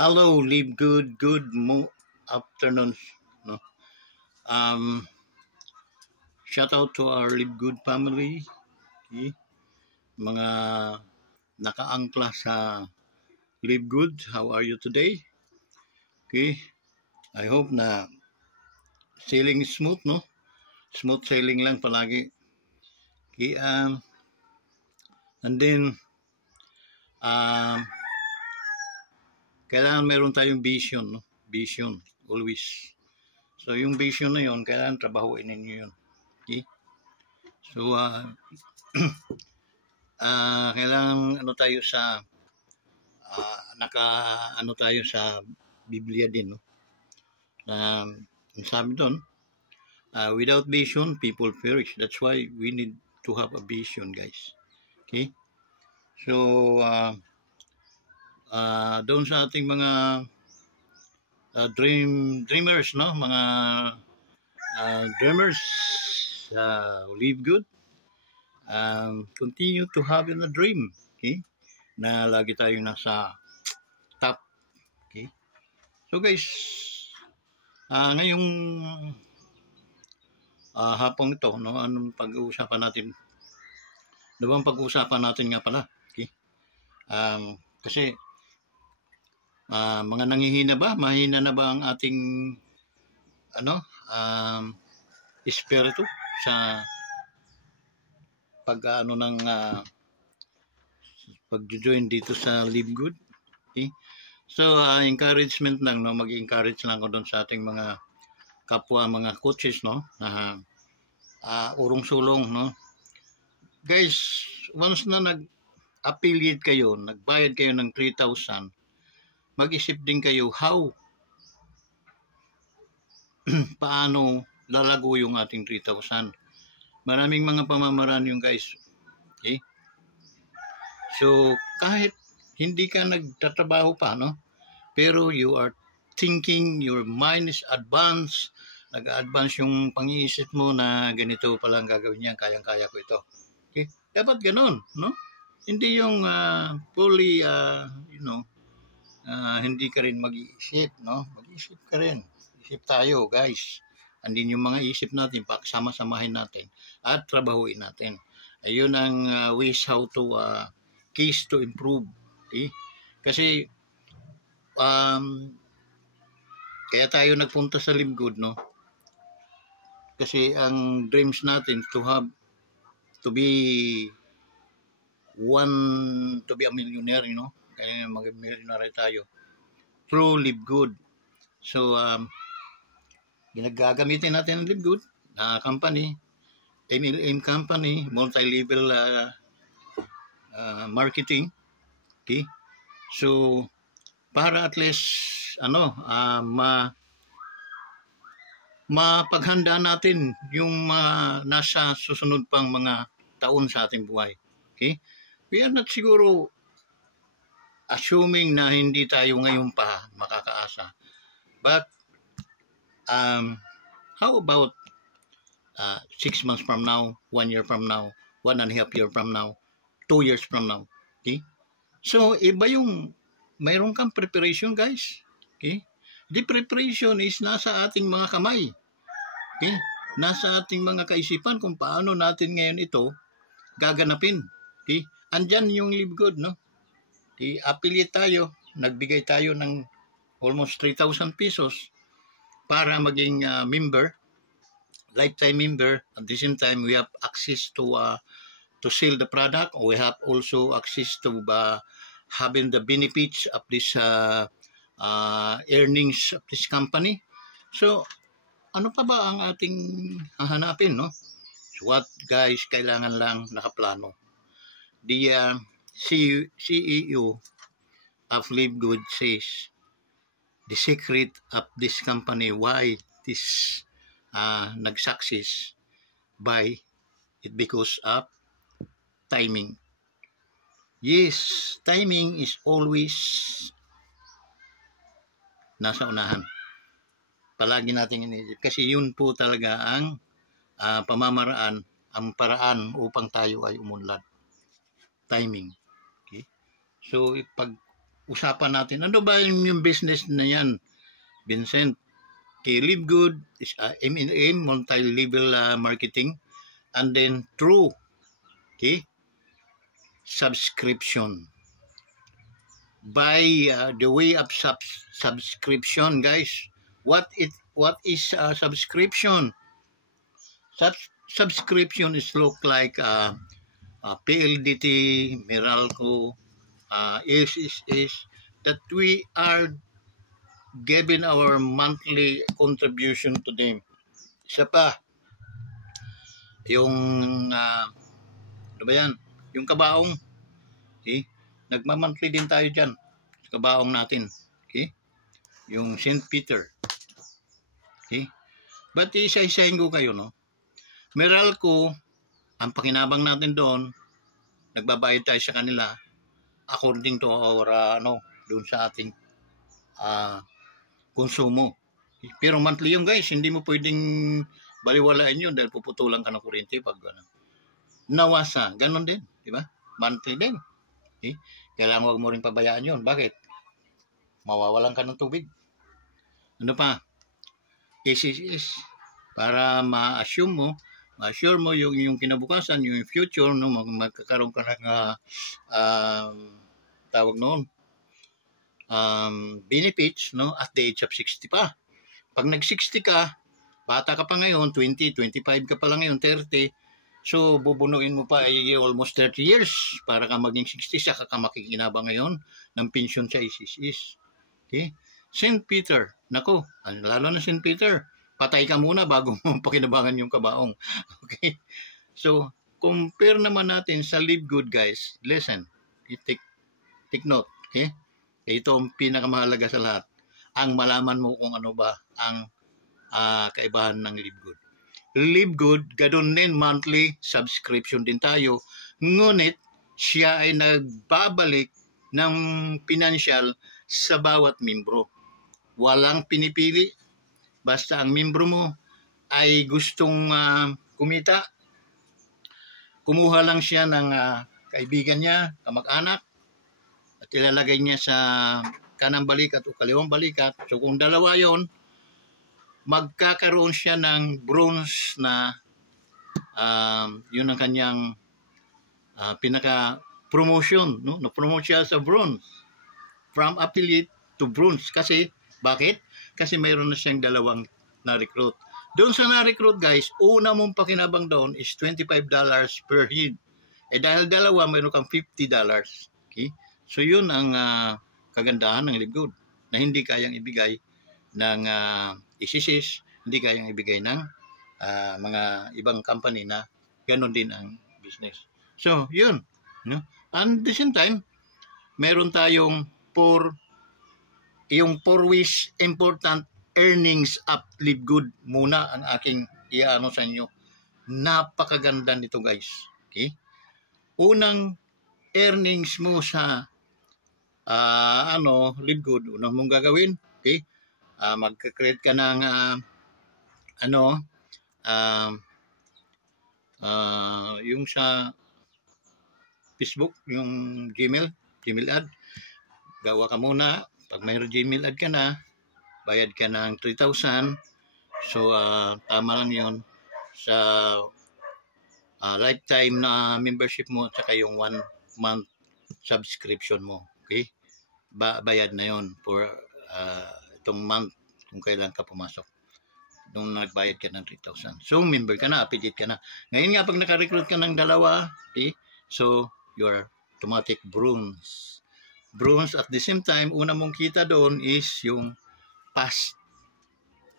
Hello, live good, afternoon. No? Um, Shout out to our live good family, okay? Mga nakaangkla sa live good. How are you today? Okay, I hope na sailing smooth, no? Smooth sailing lang palagi. Okay, and then um, kailangan meron tayong vision, no? Vision, always. So yung vision na yon, kailangan trabahuin ninyo yun. Okay? So kailangan ano tayo sa naka ano tayo sa Biblia din, no? Sabi doon, without vision people perish. That's why we need to have a vision, guys. Okay? So doon sa ating mga dreamers, no? Mga dreamers, live good, continue to have a dream, okay? Na lagi tayong nasa top. Okay? So guys, ngayong hapong ito, no, anong pag-uusapan natin? Ano bang pag-uusapan natin nga pala? Okay? Kasi mga nanghihina ba? Mahina na ba ang ating espiritu sa pag-ano ng pag-join dito sa Live Good? Okay? So encouragement lang, no, mag-encourage lang ako doon sa ating mga kapwa mga coaches, no, na urong-sulong, no. Guys, once na nag-affiliate kayo, nagbayad kayo ng 3,000, mag-isip din kayo how paano lalago yung ating 3,000. Maraming mga pamamaraan yung guys. Okay? So, kahit hindi ka nagtatrabaho pa, no? Pero you are thinking, your mind is advanced, nag-advance yung pang-iisip mo na ganito palang gagawin niya, kayang-kaya ko ito. Okay? Dapat ganun, no? Hindi yung fully, hindi ka rin mag-iisip, no? Mag-iisip ka rin. Isip tayo, guys. Andin yung mga isip natin, pagsama-samahin natin at trabahuin natin. Ayun ang ways how to keys to improve. Okay? Kasi kaya tayo nagpunta sa Live Good, no? Kasi ang dreams natin to be a millionaire, you know? Kaya mag-millionaire tayo through Live Good. So ginagagamitin natin ang Live Good na company, MLM company, multi-level marketing. Okay? So para at least mapaghanda natin yung nasa susunod pang mga taon sa ating buhay. Okay? We are not siguro assuming na hindi tayo ngayon pa makakaasa. But how about 6 months from now, 1 year from now, 1.5 year from now, 2 years from now? Okay? So, iba yung mayroon kang preparation, guys. Okay? The preparation is nasa ating mga kamay. Okay? Nasa ating mga kaisipan kung paano natin ngayon ito gaganapin. Okay? Andyan yung Live Good, no? Okay? Affiliate tayo. Nagbigay tayo ng almost 3,000 pesos para maging member, lifetime member. At the same time, we have access to sell the product. We have also access to having the benefits of this earnings of this company. So, ano pa ba ang ating hahanapin, no? So what, guys, kailangan lang nakaplano. The CEO of Live Good says, the secret of this company, why this nag-success by it because of timing. Yes, timing is always nasa unahan. Palagi natin iniisip. Kasi yun po talaga ang pamamaraan, ang paraan upang tayo ay umunlad. Timing. Okay? So, pag usapan natin. Ano ba yung business na yan, Vincent? Okay, Live Good is M&A, multi-level marketing, and then True, okay, subscription. By the way of subscription, guys. What is subscription? Subscription is look like PLDT, Meralco, is that we are giving our monthly contribution to them. Isa pa, yung ano ba yan? Yung kabaong. Okay? Nagmamonthly din tayo dyan. Kabaong natin. Okay? Yung St. Peter. Okay? But isa-isahin ko kayo, no? Meralco, ang pakinabang natin doon, nagbabayad tayo sa kanila according to our, doon sa ating konsumo. Pero monthly yung guys, hindi mo pwedeng baliwalain yun dahil puputulan ka ng kuryente pag nawasa. Ganon din, di ba? Monthly din. Okay? Kailangan huwag mo rin pabayaan yun. Bakit? Mawawalan ka ng tubig. Ano pa? is para ma-assure mo yung kinabukasan, yung future, no, magkakaroon ka ng tawag noon, benefits, no, at the age of 60 pa. Pag nag-60 ka, bata ka pa ngayon, 20, 25 ka pa lang ngayon, 30, so bubunuin mo pa ay almost 30 years para ka maging 60, saka ka makikinabang ngayon ng pension sa ICCs. Okay? St. Peter, nako, lalo na St. Peter, patay ka muna bago mo pakinabangan yung kabaong. Okay? So, compare naman natin sa Live Good, guys. Listen, take note. Okay? Ito ang pinakamahalaga sa lahat. Ang malaman mo kung ano ba ang kaibahan ng Live Good. Live Good, ganoon din, monthly subscription din tayo. Ngunit, siya ay nagbabalik ng financial sa bawat membro. Walang pinipili. Basta ang membro mo ay gustong kumita, kumuha lang siya ng kaibigan niya, kamag-anak, at ilalagay niya sa kanang balikat o kaliwang balikat. So kung dalawa yon, magkakaroon siya ng bronze na yun ang kanyang pinaka-promotion. No? Na-promote siya sa bronze. From affiliate to bronze. Kasi, bakit? Kasi mayroon na siyang dalawang na-recruit. Doon sa na-recruit, guys, una mong pakinabang doon is $25 per head. Eh dahil dalawa, mayroon kang $50. Okay? So yun ang kagandahan ng Live Good na hindi kayang ibigay ng ICCs, hindi kayang ibigay ng mga ibang company na ganoon din ang business. So, yun. No? And at the same time, meron tayong yung 4 ways important earnings up Live Good muna ang aking iano sa inyo. Napakaganda nito, guys. Okay? Unang earnings mo sa Live Good, unang mong gagawin, okay? Magka-create ka ng yung sa Facebook, yung Gmail ad. Gawa ka muna. Pag mayroon Gmail ad ka na, bayad ka ng 3,000. So, tama lang yon sa lifetime na membership mo at saka yung 1 month subscription mo. Okay? Bayad na yon for itong month kung kailan ka pumasok. Nung nagbayad ka ng 3,000. So, member ka na, affiliate ka na. Ngayon nga, pag naka-recruit ka ng dalawa, okay? So, you're automatic bronze. Bronze at the same time, una mong kita doon is yung fast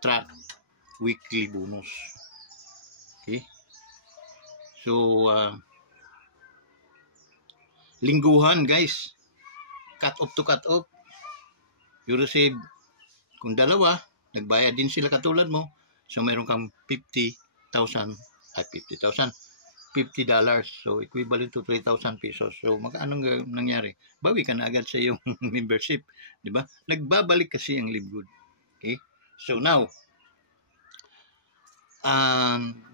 track weekly bonus. Okay? So, lingguhan, guys. Cut off to cut off. You receive, kung dalawa, nagbayad din sila katulad mo, so mayroon kang $50,000. So equivalent to 3,000 pesos. So anong nangyari? Bawi ka na agad sa iyong membership, di ba? Nagbabalik kasi ang Live Good. Okay? So now,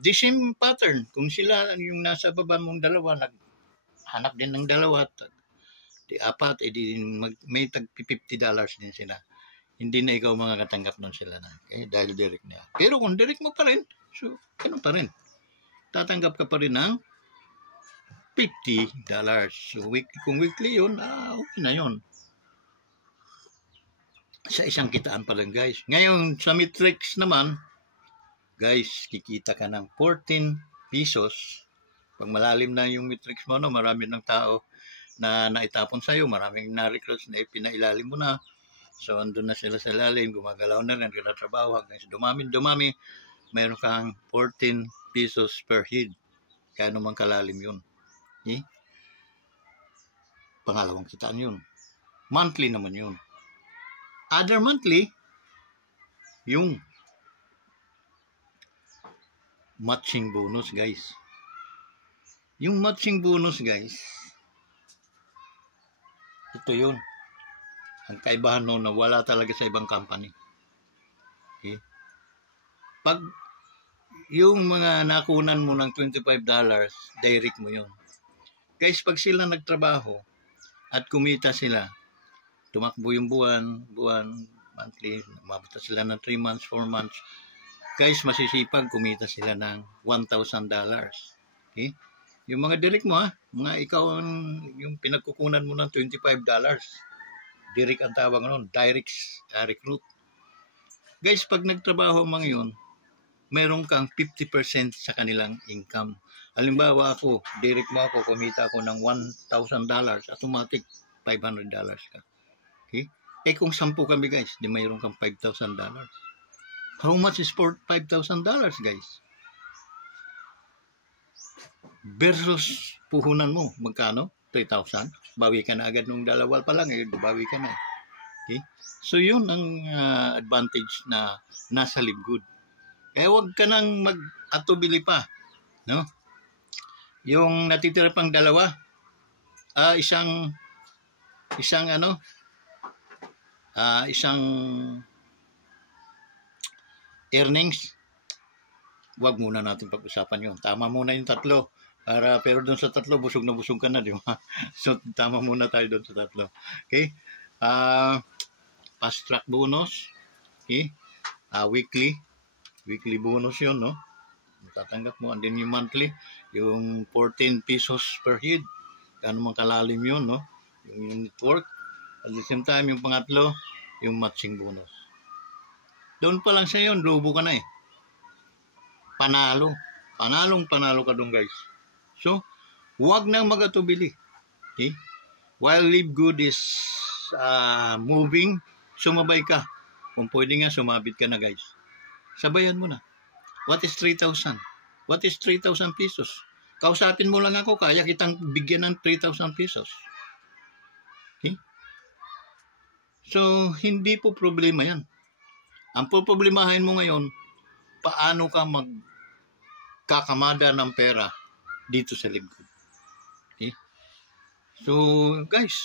the same pattern. Kung sila yung nasa baba mong dalawa, naghanap din ng dalawa, di apat, di may tag $50 din sila. Hindi na ikaw makakatanggap nun sila na. Okay? Dahil direct niya. Pero kung direct mo pa rin, so, ganun pa rin. Tatanggap ka pa rin ng $50. So, kung weekly yun, okay na yun. Sa isang kitaan pa rin, guys. Ngayon, sa Matrix naman, guys, kikita ka ng 14 pesos. Pag malalim na yung Matrix mo, no, marami ng tao na naitapon sa'yo, maraming na-recruits na pinailalim mo na. So, andun na sila sa lalim, gumagalaw na rin, kinatrabaho, hanggang dumami, mayroon kang 14 pesos per head. Kaya naman kalalim yun. Okay? Pangalawang kitaan yun. Monthly naman yun. Other monthly, yung matching bonus, guys. Yung matching bonus, guys, ito yun. Ang kaibahan nun na wala talaga sa ibang company. Okay? Pag yung mga nakunan mo ng $25, direct mo yun. Guys, pag sila nagtrabaho at kumita sila, tumakbo yung buwan, monthly, mabot sila ng 3 months, 4 months, guys, masisipag, kumita sila ng $1,000. Okay? Yung mga direct mo, mga ikaw yung pinagkukunan mo ng $25, direct ang tawag nun, direct recruit. Guys, pag nagtrabaho mga yun, meron kang 50% sa kanilang income. Halimbawa ako, direct mo ako, kumita ako ng $1,000, automatic $500 ka. Okay? Eh kung 10 kami, guys, di mayroon kang $5,000. How much is for $5,000, guys? Versus puhunan mo, magkano? 3,000. Bawi ka na agad nung dalawa pa lang, bawi ka na. Okay? So yun ang advantage na nasa LiveGood. Kaya huwag ka nang mag-atubili pa, no? Yung natitira pang dalawa, isang earnings, wag muna natin pag-usapan yun. Tama muna yung tatlo. Pero doon sa tatlo, busog na busog ka na, di ba? So, tama muna tayo doon sa tatlo. Okay? Fast track bonus. Okay? Weekly bonus yun, no? Matatanggap mo. And then yung monthly, yung 14 pesos per head. Kano man kalalim yun, no? Yung network. At the same time, yung pangatlo, yung matching bonus. Doon pa lang sa yun, lobo ka na eh. Panalo ka doon, guys. So, huwag nang mag-atubili. Okay? While LiveGood is moving, sumabay ka. Kung pwede nga, sumabit ka na, guys. Sabayan mo na. What is 3,000? What is 3,000 pesos? Kausapin mo lang ako, kaya kitang bigyan ng 3,000 pesos. Okay? So, hindi po problema yan. Ang problemahin mo ngayon, paano ka magkakamada ng pera dito sa LiveGood. Okay? So, guys,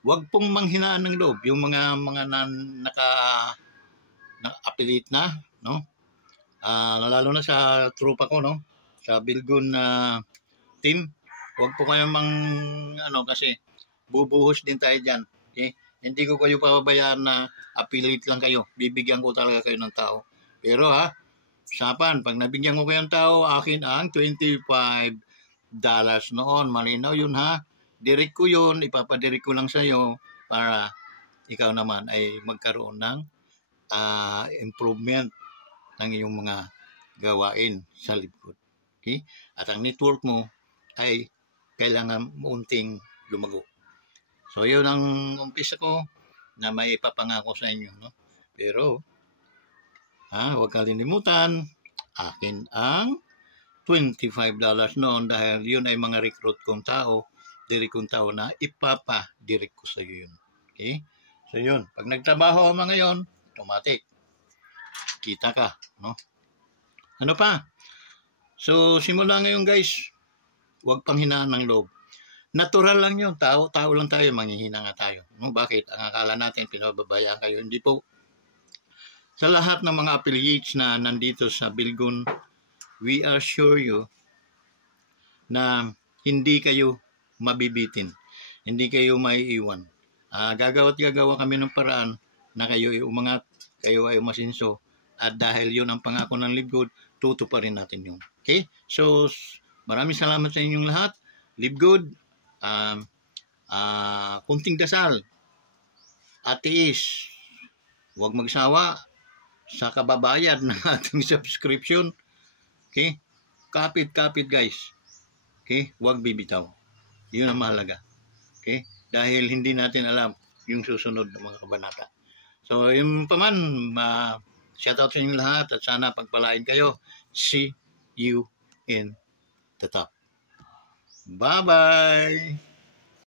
wag pong manghinaan ng loob. Yung mga naka-affiliate na, no? Lalo na sa tropa ko, no? Sa Bilgun team, wag po kayo kasi bubuhos din tayo dyan. Okay? Hindi ko kayo pababayaan na affiliate lang kayo. Bibigyan ko talaga kayo ng tao. Pero usapan, pag nabigyan ko kayo ng tao, akin ang $25 noon. Malinaw yun, ha? Direct ko yun, ipapadirect ko lang sa'yo para ikaw naman ay magkaroon ng improvement ng iyong mga gawain sa LiveGood. Okay? At ang network mo ay kailangan munting lumago. So, yun ang umpisa ko na may ipapangako sa inyo, no? Pero, huwag kalilimutan, akin ang $25 noon dahil yun ay mga recruit kong tao, direct kong tao na ipapa-direct ko sa iyo yun. Okay? So, yun. Pag nagtrabaho mga ngayon, automatic. Kita ka, no? Ano pa? So, simula ngayon, guys, huwag pang hinaan ng loob. Natural lang yun. Tao lang tayo, manghihina nga tayo. No? Bakit? Ang akala natin, pinababayaan kayo. Hindi po. Sa lahat ng mga affiliates na nandito sa Bilgun, we assure you na hindi kayo mabibitin. hindi kayo maiiwan. Gagawa at gagawa kami ng paraan na kayo ay umangat, kayo ay umasinso, at dahil yun ang pangako ng Live Good, tutuparin natin yun. Okay? So, maraming salamat sa inyong lahat. Live Good, kunting dasal, at tiis, huwag magsawa sa kababayad ng ating subscription. Okay? Kapit guys. Okay? Huwag bibitaw. Yun ang mahalaga. Okay? Dahil hindi natin alam yung susunod ng mga kabanata. So, yung paman, shoutout sa inyong lahat at sana pagpalain kayo. See you in the top. Bye-bye!